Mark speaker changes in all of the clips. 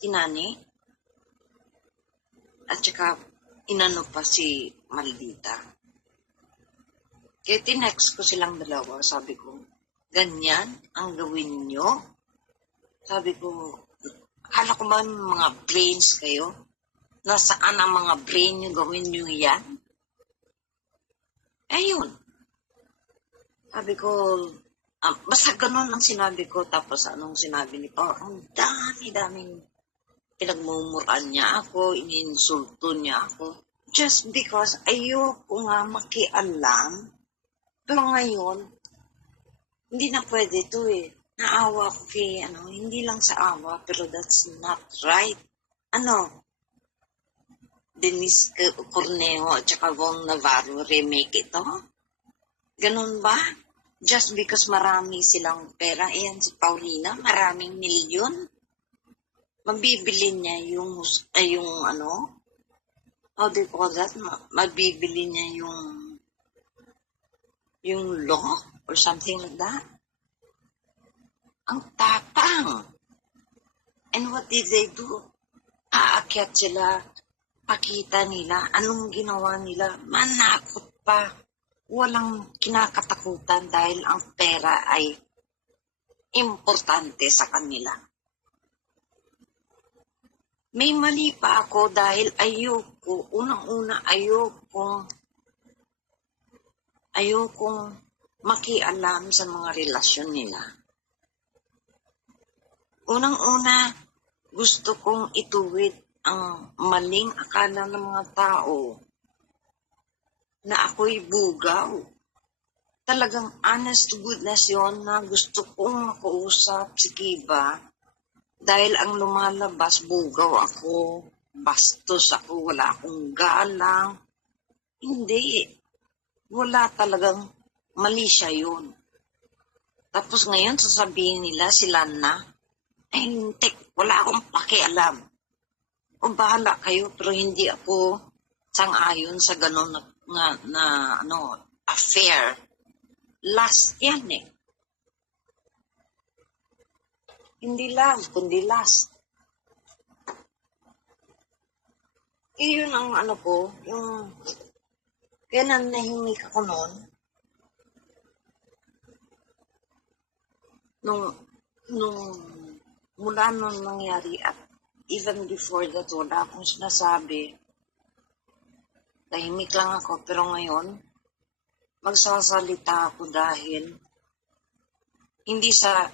Speaker 1: tinani. At saka, inano pa si Maldita. Kaya tinext ko silang dalawa, sabi ko, ganyan ang gawin nyo? Sabi ko, akala ko ba mga brains kayo? Nasaan ang mga brain nyo gawin nyo yan? Ayun. Sabi ko, ah, basta ganun ang sinabi ko. Tapos anong sinabi ni Paul? Ang dami-daming pinagmumuraan niya ako, ininsulto niya ako. Just because ayoko nga makialam. Pero ngayon, hindi na pwede to eh. Naawa ko kay, ano, hindi lang sa awa, pero that's not right. Ano, Denise Cornejo at saka Wong Navarro remake ito? Ganun ba? Just because marami silang pera, ayan si Paulina, maraming milyon. Mabibili niya yung, ay, yung ano, how do you call that? Ma- Mabibili niya yung, yung law or something like that. Ang tapang. And what did they do? Aakyat sila, pakita nila, anong ginawa nila, manakot pa. Walang kinakatakutan dahil ang pera ay importante sa kanila. May mali pa ako dahil ayoko, unang-una ayoko, ayokong makialam sa mga relasyon nila. Unang-una, gusto kong ituwid ang maling akala ng mga tao na ako'y bugaw. Talagang honest to goodness yon na gusto kong makausap si Kiba dahil ang lumalabas bugaw ako, bastos ako, wala akong galang. Hindi. Wala talagang mali siya yun. Tapos ngayon sasabihin nila sila na, ay hindi, wala akong pakialam. O bahala kayo, pero hindi ako sang-ayon sa ganon na, na, na ano, affair. Last yan eh. Hindi love, kundi last. Eh, yun ang ano ko, yung, kaya na nahimik ako noon, nung, nung, mula nung nangyari at even before that, wala akong sinasabi. Tahimik lang ako, pero ngayon, magsasalita ako dahil hindi sa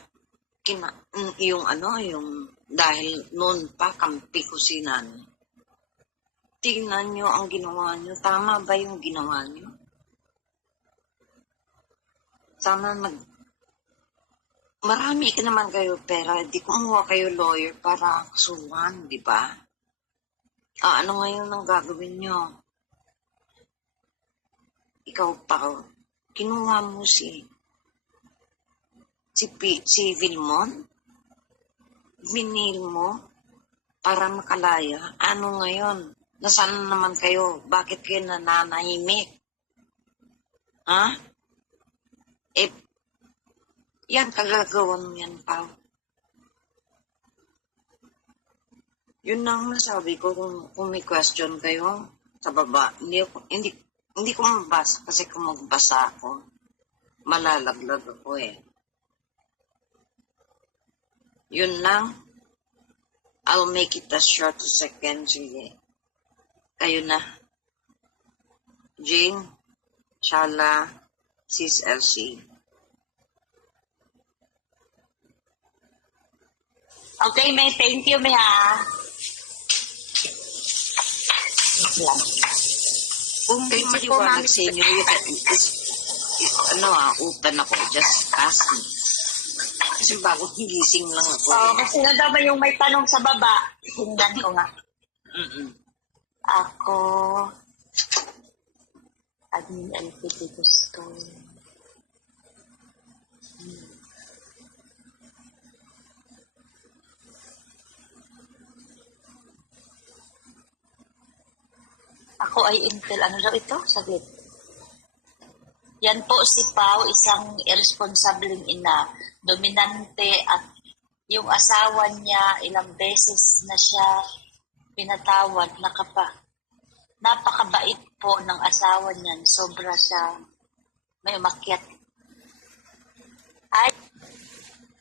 Speaker 1: kina, mm, yung ano, yung dahil noon pa kampi ko si nanay. Tingnan nyo ang ginawa nyo. Tama ba yung ginawa nyo? Sana nag... Marami ka naman kayo pera. Di kumuha kayo lawyer para kasuhan, di ba? Ah, ano ngayon ang gagawin nyo? Ikaw pa, kinuha mo si si, P, si Vilmon? Binil mo para makalaya? Ano ngayon? Nasaan na naman kayo? Bakit kayo nananahimik? Ha? Eh, yan, kagagawan mo yan, Pao. Yun lang masabi ko kung, kung may question kayo sa baba. Hindi, hindi, hindi ko mabasa kasi kung magbasa ako, malalaglag ako eh. Yun lang. I'll make it as short as I can. Sige. Kayo na. Jing, Shala, Sis Elsie.
Speaker 2: Okay, May. Thank you, May, ha? Lang.
Speaker 1: Kung
Speaker 2: po,
Speaker 1: maliwanag sa inyo, you can, is, is, ano ah, open ako. Just ask me. Kasi bagong higising lang ako.
Speaker 2: Oh,
Speaker 1: eh.
Speaker 2: kasi na daw ba yung may tanong sa baba? Tingnan ko nga.
Speaker 1: Mm-mm.
Speaker 2: Ako, admin LPT gusto. Hmm. Ako ay Intel. Ano daw ito? Saglit. Yan po si Pau, isang irresponsableng ina, dominante at yung asawa niya, ilang beses na siya pinatawad, nakapa, napakabait po ng asawa niyan. Sobra siya may umakyat. Ay,